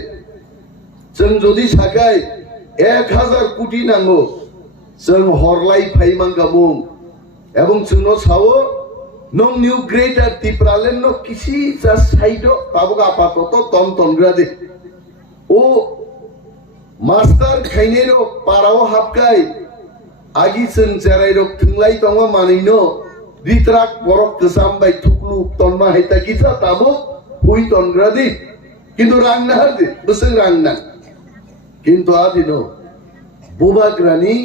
जों যদি সাকায় 1000 কোটি নাঙ্গো जों হরলাই ফাইমাঙ্গামুং এবং শুনো সাও নং নিউ গ্রেটার তিপ্রালেন ন কিসি যা সাইডো তাবগা আপাতত তন তনগ্রাদে ও মাস্টার খাইনেরো পারাও হাবকাই আগি जों जेराइरो थुंलाई दङ मानिनो रित्राक बरक गोसामबाय थुकलु तनमा हाइता किसा ताबो हुई तनग्रादि किन्तु रांना हादि बसं रांना किन्तु आदिनो बुबाग्रानि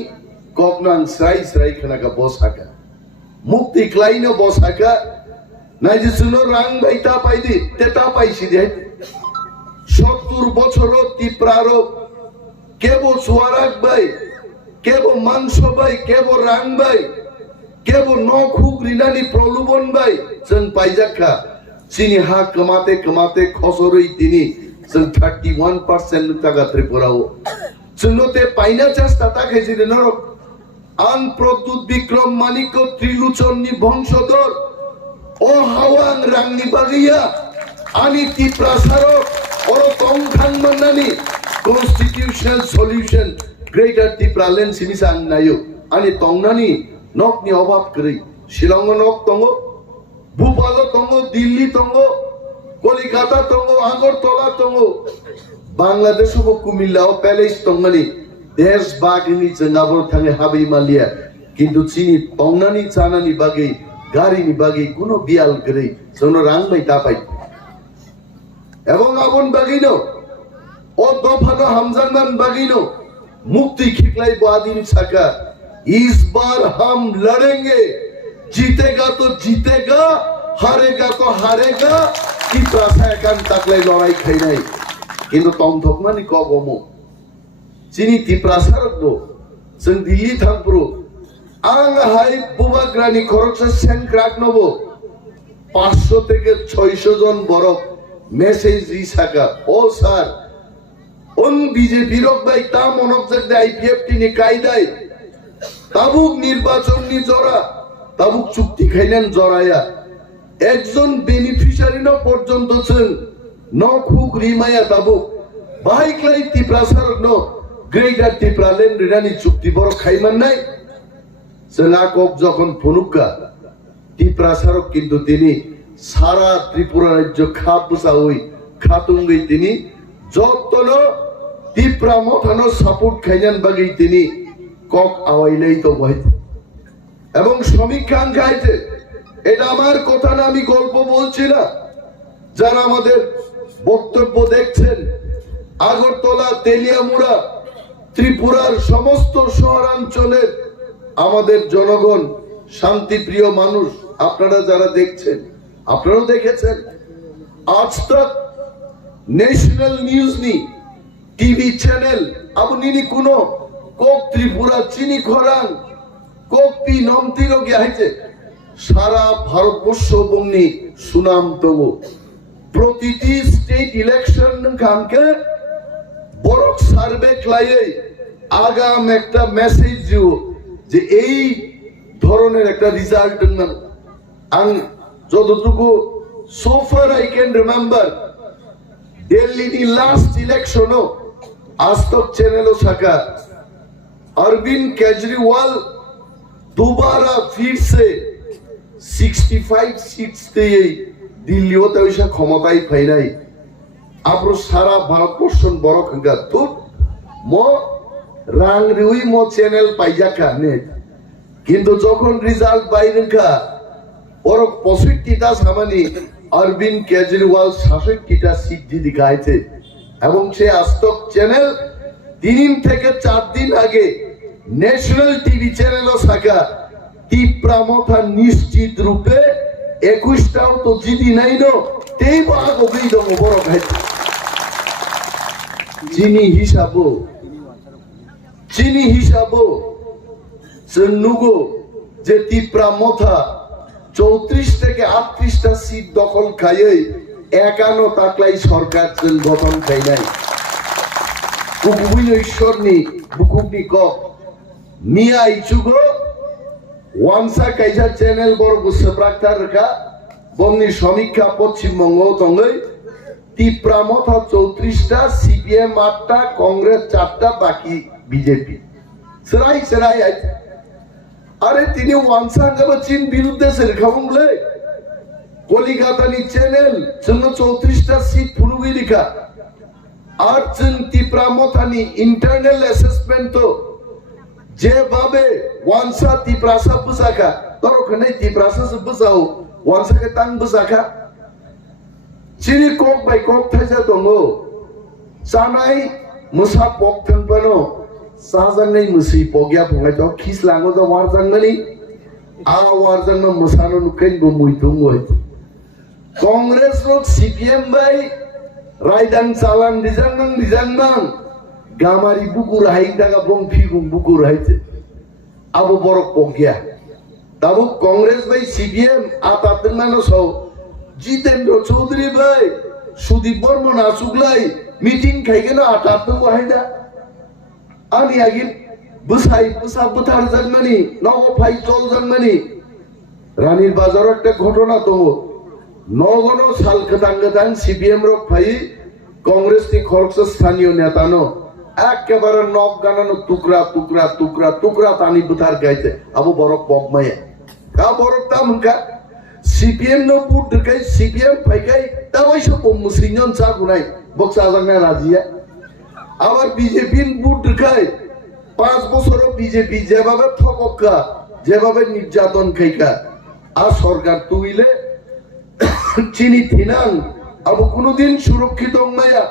ककनान स्राय स्राय खनाका बसाका मुक्ति क्लाइनो बसाका नाइजे सुनो रां बाइता पाइदि तेता पाइसि दे 70 বছরও তিপ্রারো কেবো সুয়ারাক বাই কেবো মাংস বাই কেবো রাং বাই কেবো নখুক রিনানি প্রলোভন বাই जों পাইজাকা চিনি হা কমাতে কমাতে খসরই তিনি जों 31% টাকা ত্রিপুরাও जोंनोते পাইনা চেষ্টা তাকাইছি নরক আন প্রদ্যুৎ বিক্রম মানিক ত্রিলোচননি বংশধর ও হাওয়াং রাংনি বাগিয়া আনি তিপ্রাসারো ওর তংখাং মান্নানি কনস্টিটিউশনাল সলিউশন গ্রেটার তিপ্রালেন সিমিসাং নায়ো আনি তংনানি নকনি অভাব করি শিলং নক তঙ্গ ভূপাল তঙ্গ দিল্লি তঙ্গ কলিকাতা তঙ্গ আগরতলা তঙ্গ বাংলাদেশ ও কুমিল্লাও প্যালেস তঙ্গানি দেশ বাগিনি জনাবর থাঙে হাবি মালিয়া কিন্তু চিনি তংনানি চানানি বাগি গাড়িনি বাগি কোনো বিয়াল করে সোনো রাং বাই তাপাই এবং আবন বাগিনো ও দফানো হামজানমান বাগিनो मुक्ति खिकलाई बादिन सका इस बार हम लड़ेंगे जीतेगा तो जीतेगा हारेगा तो हारेगा की प्रासा एकान ताकलाई लड़ाई खाई नहीं किन्तु तम थकमानी कगमो चिनी तिप्रासा रखदो जों दिल्ली थांप्रो आं हाय बुबाग्रानि खरकसा सेंक्राक नबो 500 থেকে 600 জন বরক মেসেজ ই সাকা ও স্যার उन बीजेपी रक भाई ता मनक जगदे आईपीएफ टिनि कायदाय ताबुक निर्वाचन नि जरा ताबुक चुक्ति खाइनान जराया एकजन बेनिफिशियारि न पर्यन्त जों नखुक रिमाया ताबुक बाहायक्लाय तिप्रासार न ग्रेटार तिप्रालेन रिनानि चुक्ति बर खाइमाननाय जों आकक जखन फनुका तिप्रासार किन्तु तिनि सारा त्रिपुरा राज्य खाबुसावै खातुंगै तिनि যতনো তিপ্রা মথানো সাপোর্ট খাইজান বাগি তিনি কক আওয়াইলেই তো বইতে এবং সমীক্ষা খাইতে এটা আমার কথা না আমি গল্প বলছি না যারা আমাদের বক্তব্য দেখছেন আগরতলা তেলিয়ামুড়া ত্রিপুরার সমস্ত শহরাঞ্চলের আমাদের জনগণ শান্তিপ্রিয় মানুষ আপনারা যারা দেখছেন আপনারাও দেখেছেন আজ তক नेशनल न्यूज नी टीवी चैनल अब निनी कुनो कोक त्रिपुरा चिनी खरांग कोक पी नमतिरो गया है सारा भारतबर्ष बंगनी सुनाम तंगो प्रतिटी स्टेट इलेक्शन खानके बरक सार्वे क्लाये आगाम একটা মেসেজ দিও যে এই ধরনের একটা রিজাল্ট না আং যতটুকু so far I can remember Delhi knee last election हो आज तक चैनल सका अरविंद केजरीवाल दोबारा फिर से 65 सीट्स ते दिल्ली होता वैसा क्षमताई फाइनाई आपरो सारा भारतवर्ष बड़ खंगा तो मो रांग रिउई मो चैनल पाइजा का ने কিন্তু যখন রেজাল্ট বাইরেখা ওর 65টা সামানি অরবিন্দ কেজরিওয়াল 66টা সিট দিদি গাইছে এবং সে আস্তক চ্যানেল 3 থেকে 4 দিন আগে ন্যাশনাল টিভি চ্যানেলও সাকা তীব্রামথা নিশ্চিত রূপে 21টাও তো জিদি নাই নো তেই বাগ অগই দম বড় খাইছে চিনি হিসাবো জন্নুগো যে তীব্রামথা 34 থেকে 38টা সিট দখল খাইয়ে 51 তাকলাই সরকার গঠন খাই নাই কুকুবিন ঈশ্বরনি বুকুবনি ক মিয়া ইচুগো ওয়াংসা কাইজা চ্যানেল বড় বুসপ্রাক্তার রেখা বমনি সমীক্ষা পশ্চিমবঙ্গ তঙ্গই তীব্রামথা 34টা সিপিএম 8টা কংগ্রেস 4টা বাকি বিজেপি সেরাই আছে আরে তিনি ওয়াংসাঙ্গালো চীন বিরুদ্ধে সেরখামলে কলিকাতানি চ্যানেল জন্য 34টা সিট ফুলুগি লিখা আর চীন তীব্রামথানি ইন্টারনাল অ্যাসেসমেন্ট তো যেভাবে ওয়াংসা তিপ্রাসা বুসাকা তরখানে তিপ্রাসা বুসাও ওয়াংসাকে তাং বুসাকা চিনি কক বাই কক থাইজা দङ জানাই মুসা পক থাंबानो साजंगै मुसि पग्या फंगाय तो खिसलाङो ज वारजांगनि आ वारजांग मुसानो नुकेन बो मुइथुङ होय कांग्रेस रो सीपीएम बाय रायदां चालान दिजांनां गामारि बुकुर हाइदागा बं फिगुं बुकुर हाइते आबो बरक पग्या दाबो कांग्रेस बाय सीपीएम आतातनानो सौ जितेंद्र चौधरी बाय सुदीप बर्मन आसुगलाय मीटिंग खाइगेन आतातनो हाइदा आनी आगे बुसाई बुसा बुथार जन्मनी नव फाई चल जन्मनी रानीर बाजार एक घटना तो नगनो साल कदांगदां सीपीएम रक फाई कांग्रेस नि खरक्स स्थानीय नेता नो एकेबारे नक गानानो टुकरा टुकरा टुकरा टुकरा तानी बुथार गाइते अब बरक पगमाया का बरक ता मुनका सीपीएम नो पुट दकाय सीपीएम फाइकाय ता वैसो मुसिनन चा गुनाय बक्सा जंगना राजिया আবার বিজেপি বুট দেখায় 5 বছরও বিজেপি যেভাবে ঠককা যেভাবে নির্যাতন খাইকা আর সরকার তুইলে চিনি থিনাং আবু কোনদিন সুরক্ষিত মায়া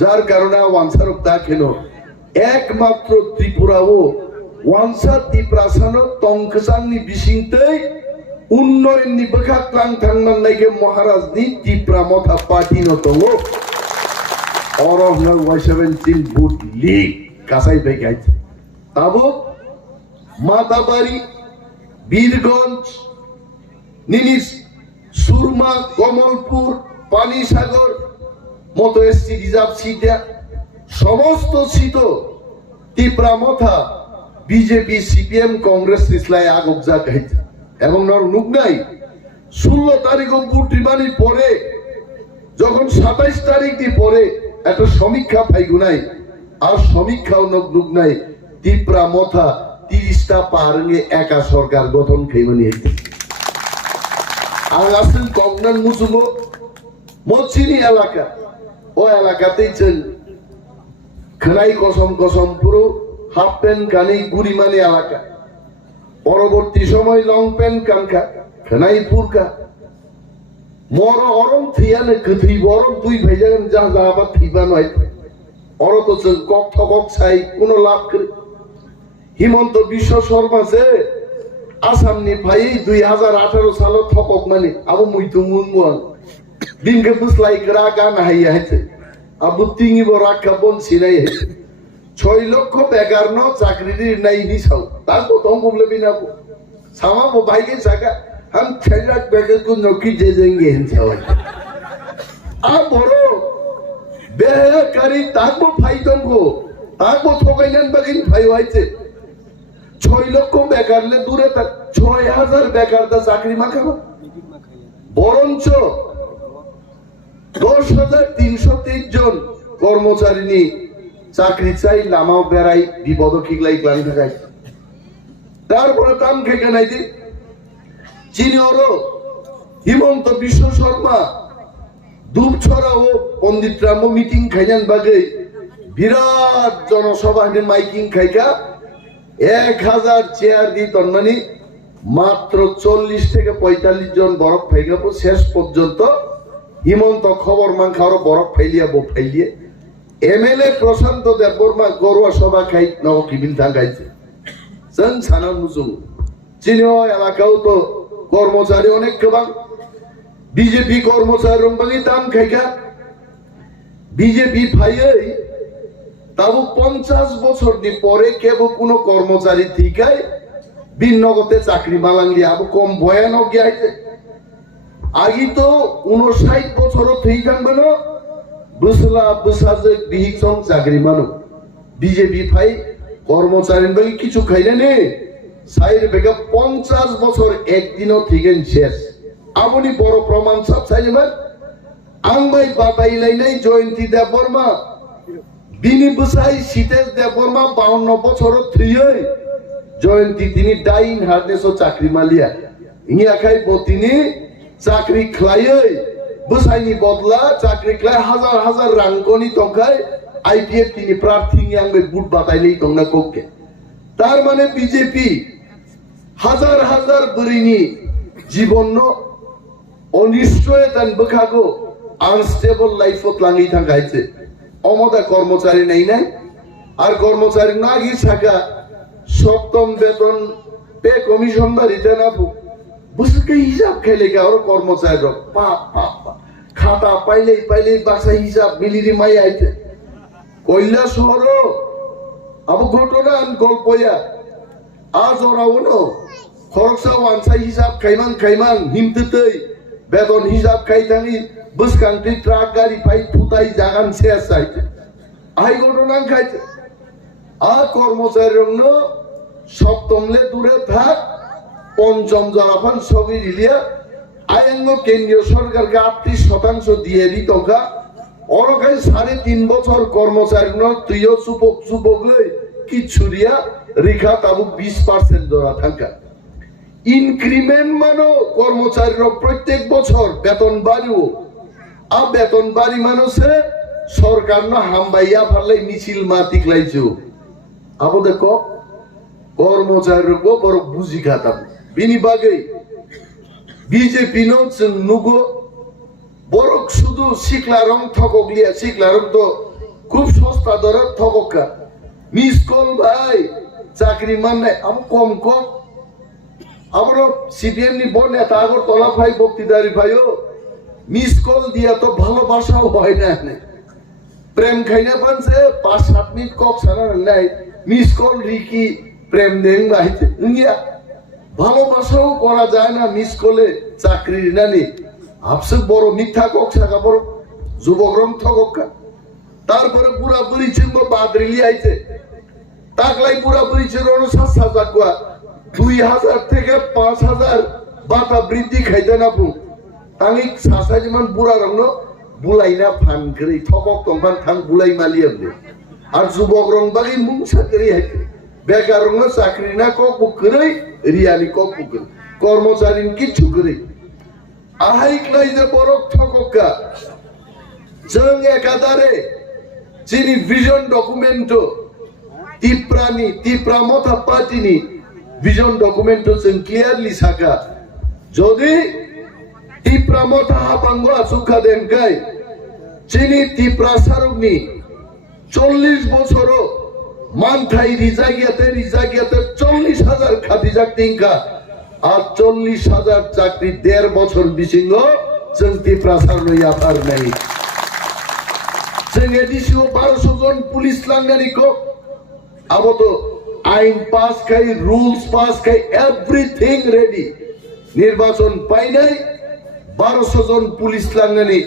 যার কারণে ওয়াংসারক তা কেন একমাত্র ত্রিপুরাও ওয়াংসা তিপ্রাসানো তংকসাংনি বিসিংতে উন্নয়ন নি বখা ক্লাং থাংনাং নাইকে মহারাজ নি তীব্রামথা পার্টি নতঙ্গ और ऑफ नर Y17 बूट लीग कासाई पे गए तब माताबारी बीरगंज निनिस सुरमा कमलपुर पानीसागर मतो एससी रिजार्व सीटा समस्त सीट तीव्रामथा बीजेपी सीपीएम कांग्रेस निस्लाय आगबजा कहते এবং নর নুগনাই 16 তারিখ বুট রিমানি পরে যখন 27 তারিখ দি পরে একটা সমীক্ষা পাইগুনাই আর সমীক্ষাও নক নাই তীব্রামথা 30টা পারঙ্গে একা সরকার গঠন খাইবানি আর আসল কগনান মুসুমো মচিনি এলাকা ও এলাকাতেই চল খনাই কসম কসম পুরো হাফ প্যান্ট গানি গুড়িমানি এলাকা পরবর্তী সময় লং প্যান্ট কানকা খনাই পুরকা মর অরম থিয়ানে কথি বরম তুই ভাইজান যা যা আবার থিবা নয় অর তো চল কক ঠকক ছাই কোন লাভ করে হিমন্ত বিশ্ব শর্মা যে আসাম নি ভাই 2018 সাল ঠকক মানে আবু মুইতু মুনমন দিনকে বুসলাই করা গান হাইয়া হইছে আবু তিঙ্গি বরাকা বন সিনাই 6 লক্ষ বেকার ন চাকরির নাই হিসাব তারপর তো বললে বিনা সামা ভাইকে জায়গা हम 6 लाख बेटे को नौकरी दे देंगे आप बोलो बेहकारी ताकबो फाइदम को ताकबो ठोकाइलन बगिन फाइ होइছে 6 লক্ষ বেকারলে দূরে থাক 6000 বেকার দা চাকরি মাখাবো বরঞ্চ 10323 জন কর্মচারী নি চাকরি চাই লামাও বেড়াই বিপদ কিগলাই ক্লান থাকাই তারপরে কাম খেকে নাই দি চিনিওরো হিমন্ত বিশ্ব শর্মা দুপছড়া ও পণ্ডিত রাম মিটিং খাইজান বাগে বিরাট জনসভা মাইকিং খাইকা 1000 চেয়ার দিয়ে তন্মানি মাত্র 40 থেকে 45 জন বরফ ফাইগাবো শেষ পর্যন্ত হিমন্ত খবর মাংখার বরফ ফাইলিয়া বো ফাইলিয়ে এমএলএ প্রশান্ত দেববর্মা গরুয়া সভা খাই নব কিবিল থাঙ্গাইছে जों साना मुजुं চিনিও এলাকাও তো কর্মচারী অনেক গোবাं বিজেপি কর্মচারী রংবাগি দাম খাইকা বিজেপি ফাইयै তাবো 50 বছরনি পরে কেবো কোনো কর্মচারী থিকাই বিনগতে চাকরি মালাংলি আবো কম ভয়ানক গিয়াইছে আগি তো 59 বছরও থইকাংবানো বুসলা বুসাজে বিহিকসং চাকরি মানো বিজেপি ফাই কর্মচারী বাকি কিছু খাইলে নে সাইরে বেগা 50 বছর একদিনও থিকেন শেষ আপনি বড় প্রমাণ সব চাইবেন আংবাই বাতাইলাই নাই জয়ন্তী দেববর্মা বিনি বুসাই সীতেশ দেববর্মা 52 বছর থিয়ে জয়ন্তী তিনি ডাইন হার্নেসও চাকরি মালিয়া ইয়া খাই বতিনি চাকরি খাইয়ে বুসাইনি বদলা চাকরি খাই হাজার হাজার রাঙ্কনি তংখাই আইপিএফ তিনি প্রার্থী আংবে বুট বাতাইলেই তংনা কোকে তার মানে বিজেপি হাজার হাজার বরিনি জীবন অনিশ্চয়তান বখাগো আনস্টেবল লাইফত লাঙ্গি থাকাইছে অমদা কর্মচারী নেই নাই আর কর্মচারী না গি থাকা সপ্তম বেতন পে কমিশন বাড়িতে না বুঝকে হিসাব খেলে গে আর কর্মচারী পাপ পাপ খাতা পাইলেই বাসা হিসাব মিলিরি মাই আইতে কইলা শহর আবু ঘটনা গল্পয়া আজ ওরাও ন খরচা ওয়ানসাই হিসাব খাইমান হিমতেই বেতন হিসাব খাইতানি বুসকান্তি ট্রাক গাড়ি পাই ফুটাই জাগান শেষ চাইতে আই ঘটনা খাইতে আ কর্মচারী রং সপ্তমলে দূরে থাক পঞ্চম জরাফান সবই রিলিয়া আইঙ্গ কেন্দ্রীয় সরকারকে 38% দিয়ে দি টকা অরকাই 3.5 বছর কর্মচারী তুইও চুপক লই কিচ্ছু দিয়া রেখা তাবু 20% ধরা থাকা ইনক্রিমেন্ট মানো কর্মচারীর প্রত্যেক বছর বেতন বাড়িও আ বেতন বাড়ি মানুষে সরকার না হামবাইয়া ফালাই মিছিল মাতি লাইছো আবো দেখো কর্মচারীর বড় বুঝি খাতা বিনি বাগে বিজেপি নুগো বড় শুধু শিখলারং ঠকলিয়া শিখলারং তো খুব সস্তা দরে ঠকা মিস কল ভাই চাকরি মান নাই আম কম আমার সিপিএম নি বড় নেতা আগর তলা ভাই বক্তৃতারি ভাইও মিস কল দিয়া তো ভালোবাসাও হয় না প্রেম খাইনা পানছে 5-7 মিনিট কক সারা নাই মিস কল রিকি প্রেম দেন বাহিতে ইয়া ভালোবাসাও করা যায় না মিস কলে চাকরি নানি আপসে বড় মিথ্যা কক সাকা বড় যুবকরম ঠকা তারপরে পুরা পুরি চিনব বাদরিলি আইছে তাকলাই পুরা পুরি ছিল 7,000 কুয়া 2,000 থেকে 5,000 বাতা বৃদ্ধি খাইতে না পু তাঙ্গি সাসা যেমন বুড়া রং বুলাই না ফান করে ঠকক তংফান থাং বুলাই মালিয়া বলে আর যুবক রং বাগি মুং চাকরি হাইতে বেকার রং চাকরি না কক বুক করে রিয়ালি কক বুক করে কর্মচারী কিচ্ছু করে আহাই ক্লাই যে বড় ঠকা जों एकादारे जिनि विजन डकुमेंट तिप्रा मथा पार्टीनि विजन डकुमेंट जों क्लियरलि साका जदि तिप्रा मथा हाबांगो आसुखा देनकाय जिनि तिप्रासारनि 40 बछरो मानथाय रिजागियाते 40,000 खादिजाक तिंका আর 40,000 চাকরি 1.5 বছর বিসিঙ্গ जों तिप्रासार লইয়া পার নাই जों एडिसिओ 1200 জন পুলিশ লাঙ্গানি को अब तो आईन पास खाई रूल्स पास खाई एवरीथिंग रेडी निर्वाचन पाई নাই 1200 জন পুলিশ লাঙ্গানি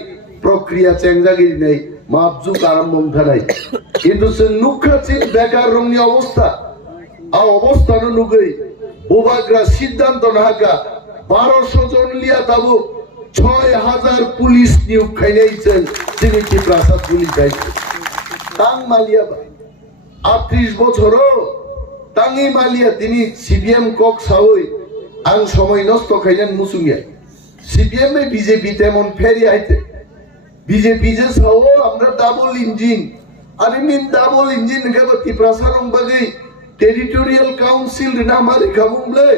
প্রক্রিয়া চেঞ্জাগিরি নাই মাপজুক আরম্ভ নাই কিন্তু সে নুখাচিন বেকার রঙনি অবস্থা আ অবস্থা নুগই বুবাগ্রা সিদ্ধান্ত নাকা 1200 জন লিয়া তাবু 6,000 পুলিশ নিয়োগ খাইনাইছেন যিনি তিপ্রাসা পুলিশ আইছে তাং মালিয়া 38 বছরও তাঙ্গি মালিয়া তিনি সিপিএম কক সাউই আং সময় নষ্ট খাইলেন মুসুমিয়া সিপিএম এ বিজেপি তেমন ফেরি আইতে বিজেপি যে সাও আমরা ডাবল ইঞ্জিন আর ইমিন ডাবল ইঞ্জিন কেবল তিপ্রাসা রং বাগি টেরিটোরিয়াল কাউন্সিল না মারি খাবুমলে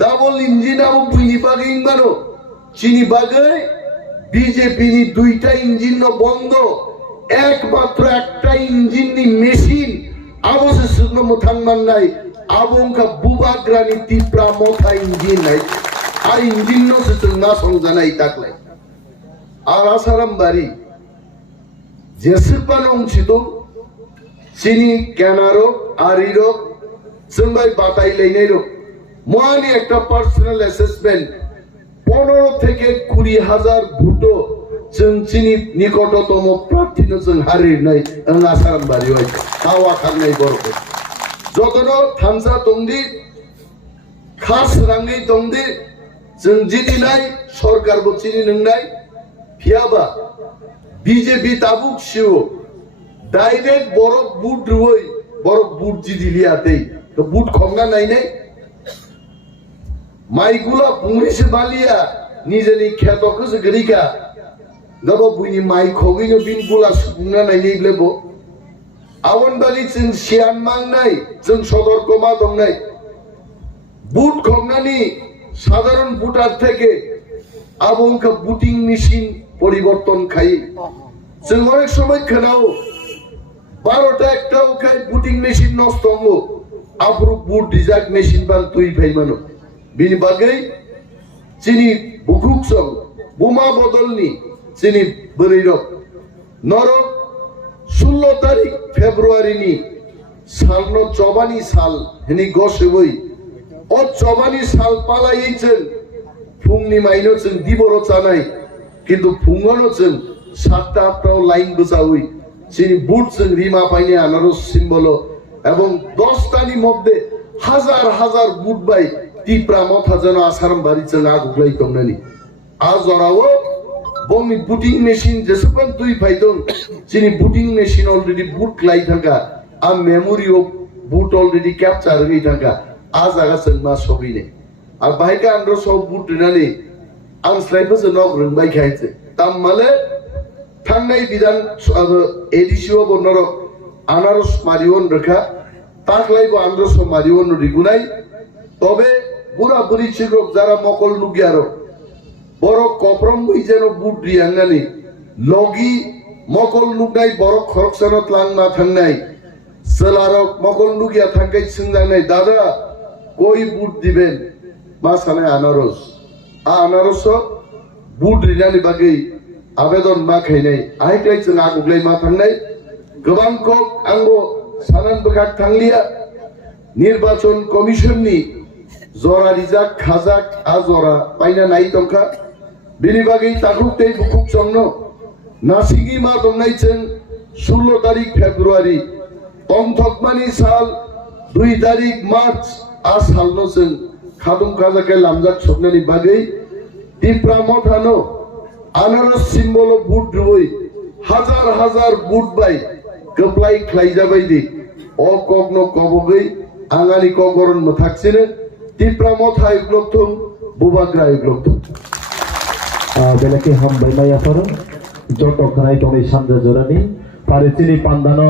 ডাবল ইঞ্জিন আবু বুইনি বাগে ইংবানো চিনি বাগে বিজেপি নি দুইটা ইঞ্জিন বন্ধ একমাত্র একটা ইঞ্জিন নি মেশিন আবসে সুগ্ন থাকমান নাই আবংকা বুবাগ্রানি তিপ্রা মথা ইঞ্জিন নাই আর ইঞ্জিন নো সে না সংজানাই তাকলাই আর আসারাম বাড়ি যেসিপান অংশিত চিনি কেনারো আরিরো जोंबाय বাতাইলাইনাইরো মহানি একটা পার্সোনাল অ্যাসেসমেন্ট 15 থেকে 20,000 ভোটো जों চিনি নিকটতম প্রার্থী जों হারির নাই আসারাম বাড়ি হয় হাওয়া খানাই বরক যতনো থানসা তংদি খাস রাঙ্গি তংদি जों জিতি নাই সরকার বচিনি নংনাই ফিয়াবা বিজেপি তাবুক শিও ডাইরেক্ট বরক বুট রই বরক বুট জিদিলিয়াতেই তো বুট খঙ্গা নাই নাই মাইগুলা পুংরিসে বালিয়া নিজেনি খেতকে গরিকা গব বুইনি মাই খগিনো বিনগুলা সুংনা নাই নেইলেবো আওন বালি जों সিয়ান মান নাই जों সতর্কমা দং নাই বুট খঙ্গানি সাধারণ ভোটার থেকে আবংকা বুটিং মেশিন পরিবর্তন খাই जों অনেক সময় খেলাও 12টা একটাও খাই বুটিং মেশিন নষ্ট হঙ্গ আবরু বুট ডিজাইন মেশিন বান তুই ফাইমানো বিনি বাগৈ চিনি বুকুক সং বোমা বদলনি চিনি বরিরক নরক 16 তারিখ ফেব্রুয়ারি নি সালনো চবানি সাল হেনি গসে বই ও চবানি সাল পালাইছেন ফুংনি মাইনো जों দিবর চানাই কিন্তু ফুঙ্গনো जों 7টা 8টাও লাইন গোছাউই চিনি বুট जों রিমা পাইনে আনারস সিম্বল এবং 10টানি মধ্যে হাজার হাজার বুট বাই টিপ্রা মথা যেন আসারাম বাড়ি जों আগুলাই তংনানি আজ জরাও বংনি বুটিং মেশিন যেসপন তুই ফাইদং চিনি বুটিং মেশিন অলরেডি বুট লাই থাকা আ memory of boot already capture হই থাকা আজ আগা जों মা সবিনে আর বাইকা আন্ড্র সব বুট দিনানি আন স্লাইপে जों নক রংবাই খাইছে তাম মালে থাংনাই বিধান এডিসিও বনর আনারস মারিওন রেখা তাকলাইবো আন্দ্রস মারিওন রিগুনাই তবে বুড়া বুড়ি শিক্ষক যারা মকল লুগিয়ারো বড় কপরম বই যেন বুট রিয়াঙ্গানি লগি মকল লুগনাই বড় খরকসানত লাং না থাংনাই সেলারক মকল লুগিয়া থাঙ্কাই সিংজানাই দাদা কই বুট দিবেন মা সানে আনারস আনারস বুট রিনানি বাগै আবেদন মা খাইনাই আইটাই जों আগুগলাই মা থাংনাই गोबां কক आंबो सानान बखाक थांलिया निर्वाचन कमिशननि जरा रिजाक खाजाक आजरा पाइना नाय दंखा बिनि बागै तागुकतै बुकुक संनो नासिगि मा दंनाय जों 16 तारिख फेब्रुवारि तंथकमानि साल 2 तारिख मार्च आ सालनो जों खादुम खाजाके लामजाक सबनानि बागै टिप्रा मथानो आनारस सिम्बल बुट रुई हाजार हाजार बुट बाय गोप्लाय ख्लायजाबायदि अ कगनो कबगै आंगानि कगरन मथाकसिनो टिप्रा मथा इग्लकथुं बुबाग्रा इग्लकथुं बेलाके हामबाय मायाफोर जटक खानाय दंनि सानजा जरानि फारिसिनि पान्दानो